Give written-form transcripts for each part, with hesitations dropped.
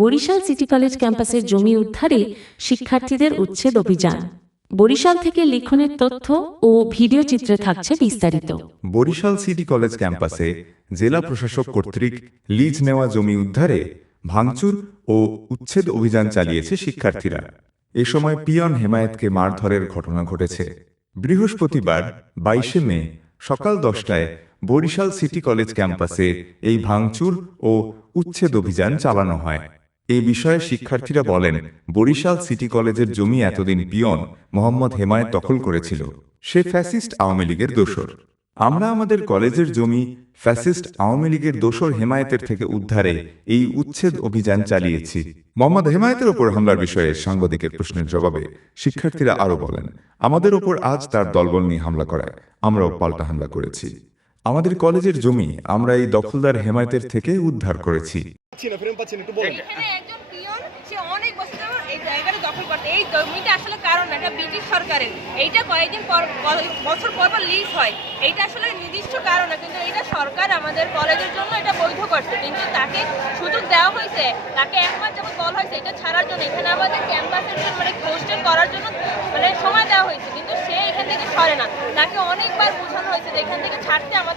Barishal city college ক্যাম্পাসের জমি উদ্ধারে শিক্ষার্থীদের উচ্ছেদ অভিযান। বরিশাল থেকে লিখনের তথ্য ও ভিডিও চিত্রে থাকছে বিস্তারিত। বরিশাল সিটি কলেজ ক্যাম্পাসে জেলা প্রশাসক কর্তৃক লিজ নেওয়া জমি উদ্ধারে ভাঙচুর ও উচ্ছেদ অভিযান চালিয়েছে শিক্ষার্থীরা। এ সময় পিয়ন হেমায়েতকে মারধরের ঘটনা ঘটেছে। বৃহস্পতিবার 22 মে সকাল 10টায় বরিশাল সিটি কলেজ ক্যাম্পাসে এই ভাঙচুর ও উচ্ছেদ অভিযান চালানো হয়। এ বিষয়ে শিক্ষার্থীরা বলেন, বরিশাল সিটি কলেজের জমি এতদিন পিয়ন মোহাম্মদ হেমায়েত দখল করেছিল। সে ফ্যাসিস্ট আওয়ামী লীগের দোসর। আমরা আমাদের কলেজের জমি ফ্যাসিস্ট আওয়ামী লীগের দোসর হেমায়েতের থেকে উদ্ধারে এই উচ্ছেদ অভিযান চালিয়েছি। মোহাম্মদ হেমায়েতের ওপর হামলার বিষয়ে সাংবাদিকের প্রশ্নের জবাবে শিক্ষার্থীরা আরও বলেন, আমাদের ওপর আজ তার দলবল নিয়ে হামলা করায় আমরাও পাল্টা হামলা করেছি। আমাদের কলেজের জমি আমরা এই দখলদার হেমায়েতের থেকে উদ্ধার করেছি। অনেক বছর এই জায়গাটা দখল করতে, এই জমিটা আসলে কারণ এটা ব্রিটিশ সরকারের, এইটা কয়েকদিন বছর পর লিজ হয়, এইটা আসলে নির্দিষ্ট কারণ না, কিন্তু এটা সরকার আমাদের কলেজের জন্য এটা বৈধ করছে, কিন্তু তাকে সুযোগ দেওয়া হয়েছে, তাকে একমাস যখন বলা হয়েছে এটা ছাড়ার জন্য, এখানে আমাদের ক্যাম্পাসের হোস্টেল করার জন্য সময় দেওয়া হয়েছে, কিন্তু সে এখান থেকে সরে না। তাকে অনেকবার বোঝানো হয়েছে যে এখান থেকে ছাড়তে আমরা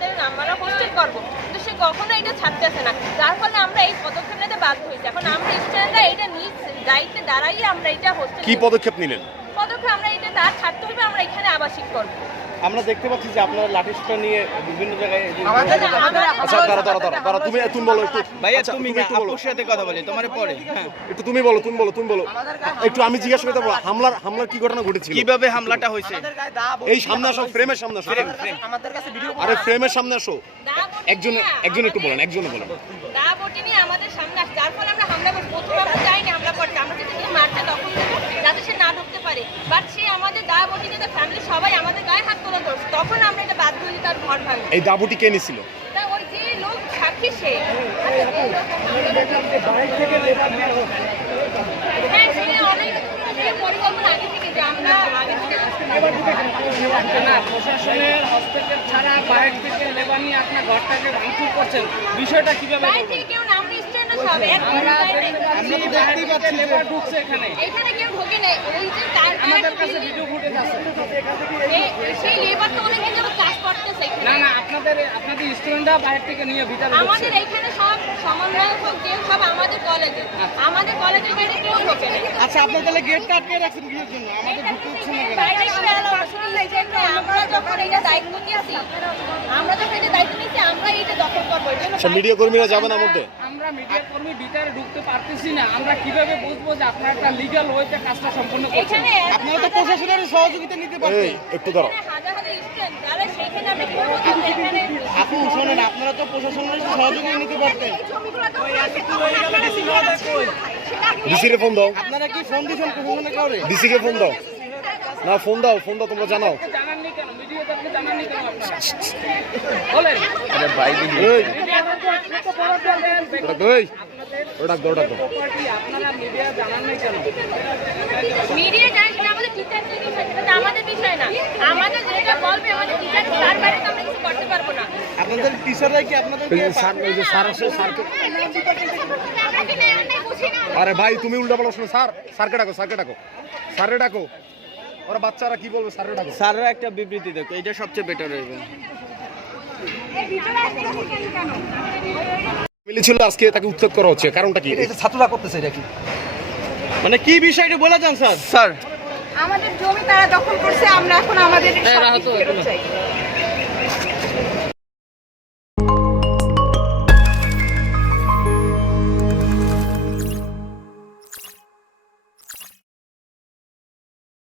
হোস্টেল করবো, কিন্তু সে কখনো এটা ছাড়তেছে না, যার ফলে আমরা এই পদক্ষেপ নিতে বাধ্য হয়েছি। এখন আমরা স্টুডেন্টরা এটা নিজ দায়িত্বে দাঁড়াই আমরা এটা হোস্টেল কি পদক্ষেপ নিলেন? পদক্ষেপ আমরা এটা তার ছাড়তে হবে, আমরা এখানে আবাসিক করবো। আমরা দেখতে পাচ্ছি যে আপনারা লাঠিসোঁটা নিয়ে বিভিন্ন জায়গায়। আচ্ছা দাঁড়া তুমি বলো একটু। ভাইয়া তুমি আপুর সাথে কথা বলি, তোমার পরে একটু তুমি বলো একটু। আমি জিজ্ঞাসা করতে পারবো হামলার কি ঘটনা ঘটেছিল, কিভাবে হামলাটা হয়েছে? এই সামনে আসো, ফ্রেমের সামনে আসো। আরে ফ্রেমের সামনে আসো। একজন একটু বলেন, একজনে বলেন। দা বটি নিয়ে আমাদের সামনে আসে, যার ফলে আমরা হামলা করি। প্রথমে আমরা যাইনি হামলা করতে, আমরা যদি মারতে তখন যাতে সে না ঢুকতে পারে, বাট সে আমাদের দা বটি নিয়ে ফ্যামিলি সবাই আমাদের গায়ে হাত তোলা করছে, তখন আমরা এটা বাধ্য হয়ে তার ঘর ভাঙি। এই দা বটি কে নিছিল? ওই যে লোক সাক্ষী সে, হ্যাঁ সে অনেক পরিকল্পনা আগে থেকে, যে আমরা আগে থেকে প্রশাসনের হস্তক্ষেপ ছাড়া বাইরে থেকে লেবার নিয়ে আপনার ঘরটাকে ভাঙচুর করছেন, বিষয়টা কিভাবে? কেউ নাম সব দেখতেই পাচ্ছি লেবার ঢুকছে এখানে কেউ ঢোকে নাই, ওই যে আমাদের কাছে ভিডিও ফুটেজ আছে। সেই লেবার তো অনেক দিন কাজ করতেছে। না আপনাদের স্টুডেন্টরা বাইরে থেকে নিয়ে ভিতরে আমাদের এখানে সব সমন্বয়ক কেউ সব আমাদের কলেজের বাইরে কেউ ঢোকে না। আচ্ছা আপনারা তাহলে গেটটা আটকে রাখছেন কিসের জন্য? আমাদের ঢুকতে হচ্ছে না কেন? আমরা যখন এটা দায়িত্ব নিয়েছি, আমরা এটা দখল করবো। মিডিয়া কর্মীরা যাবেন না মধ্যে? আমরা মিডিয়া কর্মী ভিতরে ঢুকতে পারতেছি না, আমরা কিভাবে বুঝবো যে আপনারা একটা লিগ্যাল ওয়েতে কাজটা সম্পন্ন করছেন? আপনারা তো প্রশাসনের সহযোগিতা নিতে পারতেন। একটু দাঁড়াও। আপনি শুনেন, আপনারা তো প্রশাসনের সহযোগিতা নিতে পারতেন। ডিসি কে ফোন দাও। আপনারা কি ফোন দিবেন প্রশাসনে কাউরে? ডিসি কে ফোন দাও। না ফোন দাও, তোমরা জানাও। জানাননি কেন? মিডিয়াতে জানাননি কেন আপনারা? বলেন। আরে ভাই আপনারা মিডিয়া জানাননি কেন? মিডিয়া জানেন না, আমাদের টিচারদের বিষয়, সেটা আমাদের বিষয় না। আমাদের যেটা বলবে আমাদের টিচার, তার বাইরে তো আমরা কিছু করতে পারবো না। আপনাদের টিচাররাই কি আপনাদেরকে আরে ভাই তুমি উল্টা বলো, শোনো। স্যারকে ডাকো। ওরা বাচ্চারা কি বলবে, স্যারকে ডাকো। স্যাররা একটা বিবৃতি দেখো, এটা সবচেয়ে বেটার হইবে। মিলেছিল আজকে, তাকে উচ্ছেদ করা হচ্ছে, কারণটা কি? ছাত্ররা করতেছে এটা কি? মানে কি বিষয়টা বলে যান স্যার? আমাদের জমি তারা দখল করছে, আমরা এখন আমাদের চাই।